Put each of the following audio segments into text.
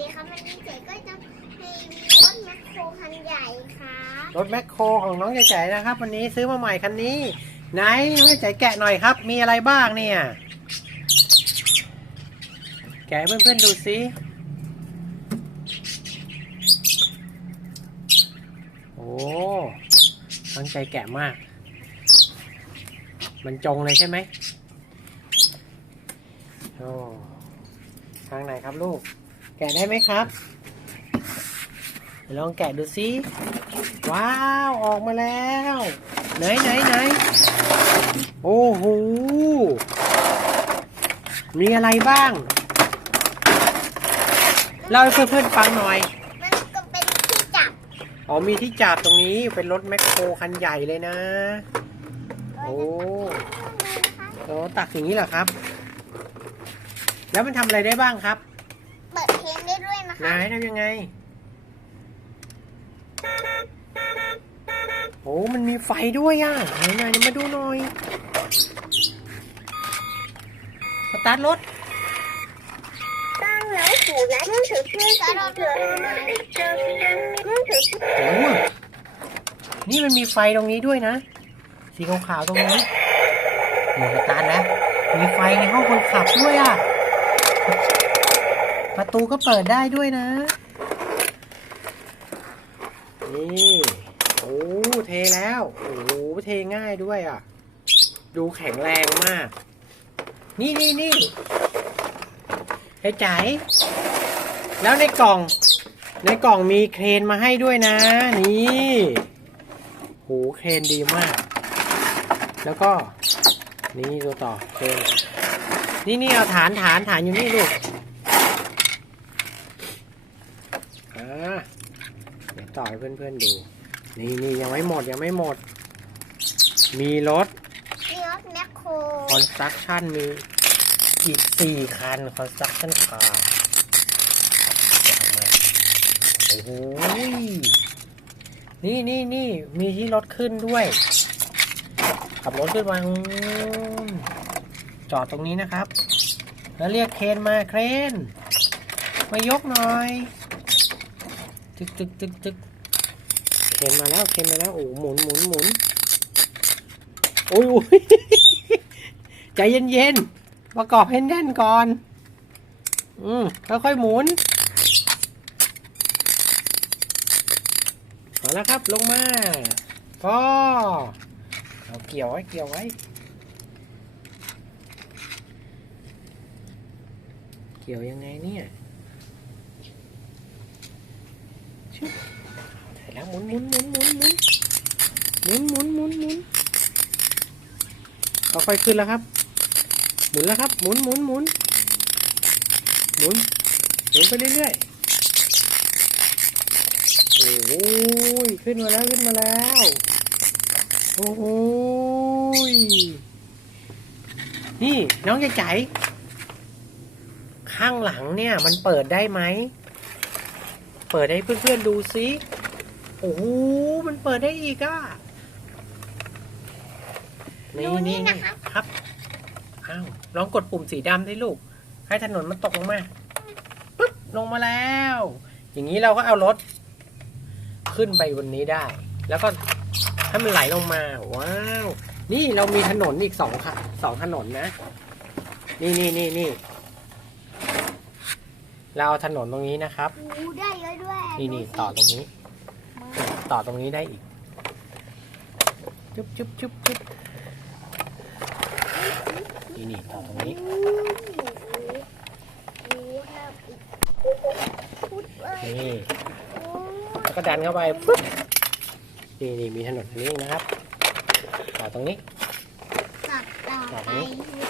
ดีครับวันนี้เจ๊ก็จะรีรถแมคโครคันใหญ่ครับรถแมคโครของน้องใจใจนะครับ วันนี้ซื้อมาใหม่คันนี้ ไหนน้องใจใจแกะหน่อยครับ มีอะไรบ้างเนี่ย แกะให้เพื่อนๆดูสิโอ้ตั้งใจแกะมาก มันจงเลยใช่ไหมโอ้ทางไหนครับลูก แกะได้ไหมครับเดี๋ยวลองแกะดูสิว้าว ออกมาแล้ว ไหนไหนไหนโอ้โห มีอะไรบ้าง เล่าให้เพื่อนๆฟังหน่อย มันก็เป็นที่จับอ๋อมีที่จับตรงนี้เป็นรถแมคโครคันใหญ่เลยนะ โอ้โอ้ตักอย่างนี้เหรอครับ แล้วมันทำอะไรได้บ้างครับเปิดเพล นายทำยังไง โอ้มันมีไฟด้วยอะไหนนายมาดูหน่อย สตาร์ทรถโอ้นี่มันมีไฟตรงนี้ด้วยนะ สีขาวๆตรงนี้โอ้สตาร์ทล้วมีไฟในห้องคนขับด้วยอะ ประตูก็เปิดได้ด้วยนะ นี่โอ้เทแล้ว โอ้เทง่ายด้วยอะ ดูแข็งแรงมาก นี่นี่นี่ไอ้จ๋ายแล้วในกล่อง ในกล่องมีเครนมาให้ด้วยนะ นี่โหเครนดีมาก แล้วก็ นี่ตัวต่อเครนนี่นี่เอาฐานฐานฐานอยู่นี่ลูก อ่าเดี๋ยวต่อให้เพื่อนๆดู นี่นี่ยังไม่หมดยังไม่หมด มีรถมีรถแมคโคร construction มีอีกสี่คัน construction car โอ้โหนี่นี่นี่มีที่รถขึ้นด้วย ขับรถขึ้นมาอืมจอดตรงนี้นะครับ แล้วเรียกเครนมาเครน มายกหน่อย ตึกตึกตึกตึกเครนมาแล้วเครนมาแล้วโอ้หมุนหมุนหมุนโอ้ยโอ้ยใจเย็นประกอบให้แน่นก่อน อืมค่อยๆหมุนเอาละครับลงมาก็เอาเกี่ยวไว้เกี่ยวไว้เกี่ยวยังไงเนี่ย ชึบใส่แล้วหมุนหมุนหมุนหมุนหมุนหมุนหมุนหมุนหมุนค่อยๆขึ้นแล้วครับ หมุนแล้วครับ หมุนหมุนหมุนหมุนหมุนไปเรื่อยๆโอ้โหขึ้นมาแล้วขึ้นมาแล้วโอ้โหนี่น้องใจใจข้างหลังเนี่ยมันเปิดได้ไหม เปิดให้เพื่อนๆดูสิโอ้โหมันเปิดได้อีกอะดูนี่นะครับครับอ้าวลองกดปุ่มสีดำได้ลูก ให้ถนนมันตกลงมาปึ๊บลงมาแล้ว อย่างนี้เราก็เอารถ ขึ้นไปบนนี้ได้ แล้วก็ให้มันไหลลงมา ว้าว นี่เรามีถนนอีกสองค่ะสองถนนนะ นี่นี่นี่นี่ เราเอาถนนตรงนี้นะครับ หูได้เยอะด้วยนี่นี่ต่อตรงนี้ ต่อตรงนี้ได้อีก จุ๊บจุ๊บจุ๊บจุ๊บนี่นี่ต่อตรงนี้ นี่แล้วก็ดันเข้าไปปุ๊บนี่นี่มีถนนตรงนี้นะครับ ต่อตรงนี้ ตัดต่อไป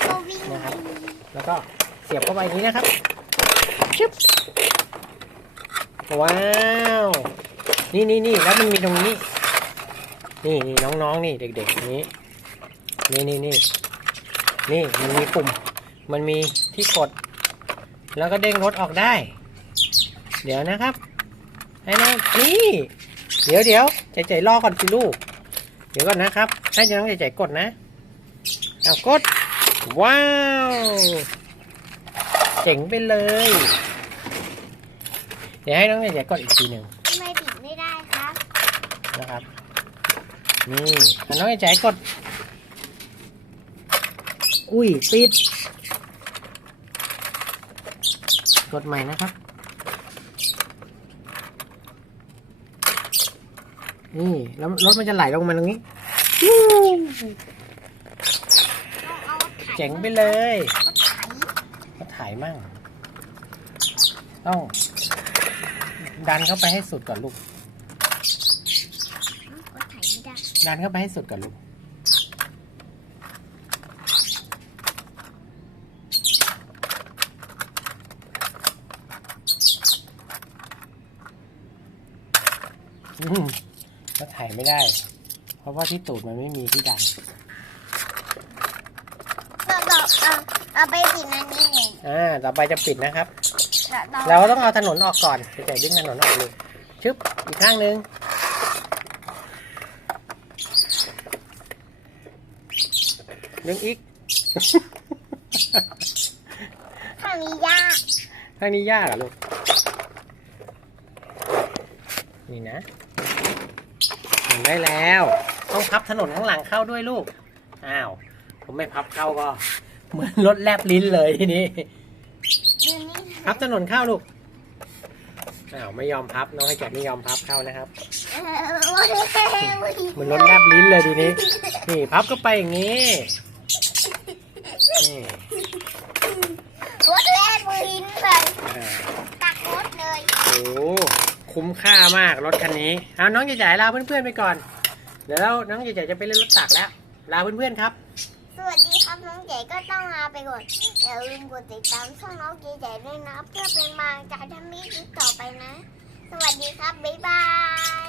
ก็วิ่งนะครับ แล้วก็เสียบเข้าไปอย่างนี้นะครับชึบ ว้าว นี่นี่นี่แล้วมันมีตรงนี้ นี่นี่น้องๆนี่เด็กๆนี้ นี่นี่นี่นี่มันมีปุ่ม มันมีที่กด แล้วก็เด้งรถออกได้ เดี๋ยวนะครับ ให้น้องนี่ เดี๋ยวเดี๋ยวใจใจรอก่อนสิลูก เดี๋ยวก่อนนะครับ ให้น้องใจใจกดนะ เอากด ว้าว เจ๋งไปเลย ดี๋ยวให้น้องเจ๋กดอีกทีหนึ่งทำไมปิดไม่ได้ครับนะครับ นี่อะน้องเจ๋กด อุ้ยปิด กดใหม่นะครับ นี่แล้วรถมันจะไหลลงมาตรงนี้ต้องเอาไถเจ๋งไปเลยเอาไถก็ถ่ายมั่งต้อง ดันเข้าไปให้สุดก่อนลูกเอาไถไม่ได้ดันเข้าไปให้สุดก่อนลูก อืมก็ถ่ายไม่ได้ เพราะว่าที่ตูดมันไม่มีที่ดัน เราเราเอาเอาไปปิดนั่นนี่เองอ่า ต่อไปจะปิดนะครับ เราเราต้องเอาถนนออกก่อนไปแต่ดึงถนนออกลูกชึบอีกข้างหนึ่งดึงอีกข้างนี้ยากทางนี้ยากเหรอลูกนี่นะถึงได้แล้ว ต้องพับถนนข้างหลังเข้าด้วยลูก อ้าว ผมไม่พับเข้าก็ เหมือนรถแลบลิ้นเลยทีนี้ดูนี่ พับถนนเข้าลูกอ้าวไม่ยอมพับน้องให้แกะไม่ยอมพับเข้านะครับเหมือนรถแลบลิ้นเลยทีนี้ นี่พับก็ไปอย่างนี้นี่รถแล่นมือลิ้นเลยอ่าตักรถเลยโอ้คุ้มค่ามากรถคันนี้เอาน้องใหญ่ๆลาเพื่อนๆไปก่อน เดี๋ยวน้องใหญ่ๆจะไปเล่นรถตักแล้ว ลาเพื่อนๆครับ วัสดีครับน้องเก๋ก็ต้องลาไปก่อนอย่าลืมกดติดตามช่องน้องเก๋ๆด้วยนะ เพื่อเป็นกำลังใจทำให้คลิปต่อไปนะ สวัสดีครับ บ๊ายบาย